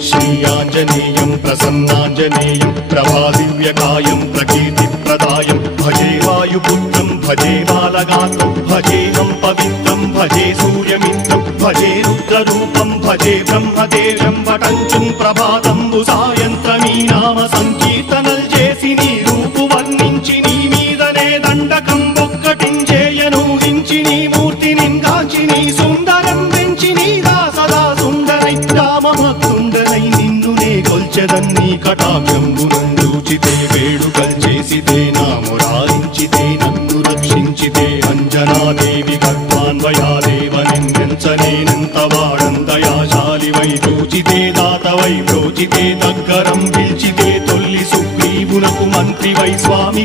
श्रीयाञ्जनेयं प्रसन्नाञ्जनेयं प्रभादिव्यकायं प्रकीर्तिप्रदायं भजे वायुपुत्रं भजे बालगात्रं भजेऽहं पवित्रं भजे सूर्यमित्रं भजे रुद्ररूपं भजे ब्रह्मदेव्यं वटञ्चुं ప్రభాతంబు సాయంత్రమీ నామ సంకీర్తనల్ చేసి నీ రూపు వర్ణించి నీ మీదనే దండకం ఒక్కటించేయను హించి నీ మూర్తిని గాంచి నీ సుందరం పెంచి నీ దాసదా సుందరై రామభక్తుండనై నిన్నునే కొల్చెదన్ని కటాక్షంబునందూచితే వేడుకల్ చేసితే నా మురారించితే నన్ను రక్షించితే అంజనాదేవి గర్భాన్వయాదేవ నిన్నెంచనేనంత వాడంతయాశాలివై చూచితే దాతవై ప్రోచితే దగ్గరం పిలిచితే తొల్లి సుగ్రీవునకు మంత్రివై స్వామి